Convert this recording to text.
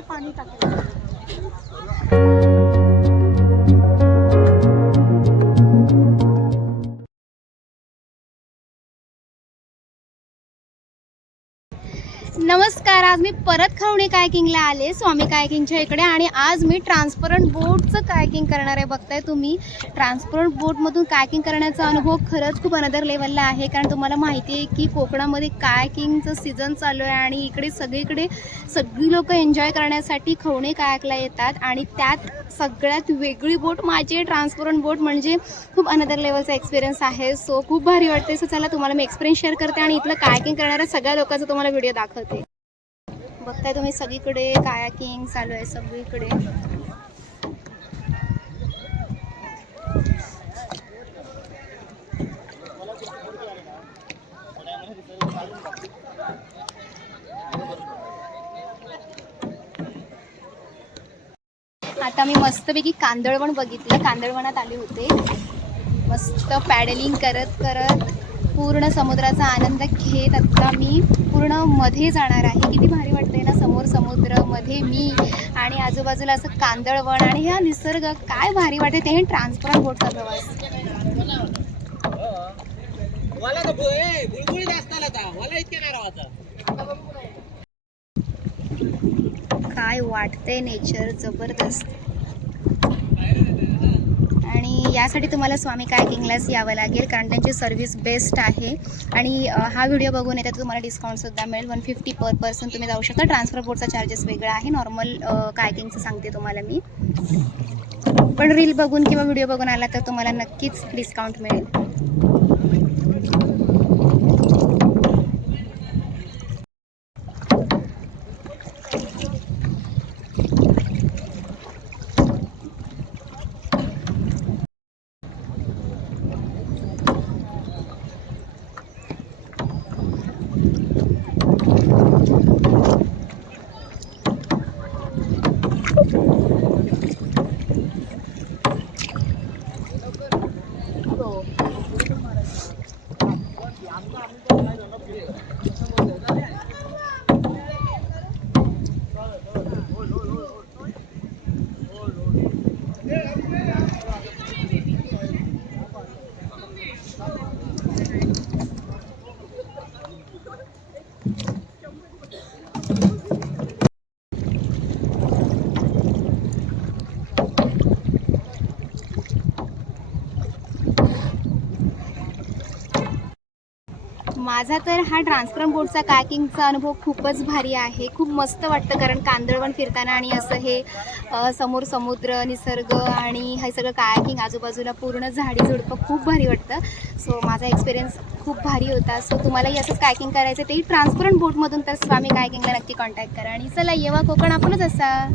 मध्ये पाणी टाकायचं. नमस्कार, आज मी परत खवणे कायाकिंगला आले, स्वामी कायाकिंगच्या इकडे. आणि आज मी ट्रान्सपरंट बोटचं कायाकिंग करणार आहे. बघताय तुम्ही, ट्रान्सपरंट बोटमधून कायाकिंग करण्याचा अनुभव खरंच खूप अनदर लेवलला आहे. कारण तुम्हाला माहिती आहे की कोकणामध्ये कायाकिंगचं सीझन चालू आहे आणि इकडे सगळीकडे सगळी लोक एन्जॉय करण्यासाठी खवणे कायाकला येतात. आणि त्यात सगळ्यात वेगळी बोट माझी ट्रान्सपरंट बोट, म्हणजे खूप अनदर लेवलचा एक्सपिरियन्स आहे. सो खूप भारी वाटते. सो चला तुम्हाला मी एक्सपिरियन्स शेअर करते आणि इथलं कायाकिंग करणाऱ्या सगळ्या लोकांचा तुम्हाला व्हिडिओ दाखवते. बघताय तुम्ही, सगळीकडे कायाकिंग चालू आहे सगळीकडे. आता मी मस्तपैकी कांदळवन बघितलं, कांदळवनात आले होते. मस्त पॅडलिंग करत करत पूर्ण समुद्राचा आनंद घेत आता मी पूर्ण मध्ये जाणार आहे. किती भारी वाटतंय ना, समोर समुद्र, मध्ये मी आणि आजूबाजूला असं कांदळवन आणि हा निसर्ग. काय भारी वाटते ते ट्रान्सपरंट बोटचा प्रवास. काय वाटतंय, नेचर जबरदस्त. आणि यासाठी तुम्हाला स्वामी कायाकिंगलाच यावं लागेल, कारण त्यांची सर्व्हिस बेस्ट आहे. आणि हा व्हिडिओ बघून येतात तुम्हाला डिस्काउंटसुद्धा मिळेल. 150 पर पर्सन तुम्ही जाऊ शकता. ट्रान्सफर बोटचा चार्जेस वेगळा आहे, नॉर्मल कायाकिंगचं सांगते तुम्हाला मी. पण रील बघून किंवा व्हिडिओ बघून आला तर तुम्हाला नक्कीच डिस्काउंट मिळेल. माझा तर हा ट्रान्सपरंट बोटचा कायाकिंगचा अनुभव खूपच भारी आहे. खूप मस्त वाटतं, कारण कांदळवन फिरताना आणि असं हे समोर समुद्र, निसर्ग आणि हे सगळं कायाकिंग, आजूबाजूला पूर्ण झाडी झुडपं, खूप भारी वाटतं. सो माझा एक्सपिरियन्स खूप भारी होता. सो तुम्हालाही असंच कायाकिंग करायचं तेही ट्रान्सपरंट बोटमधून, तर स्वामी कायाकिंगला नक्की कॉन्टॅक्ट करा. आणि चला, येवा कोकण आपणच असा.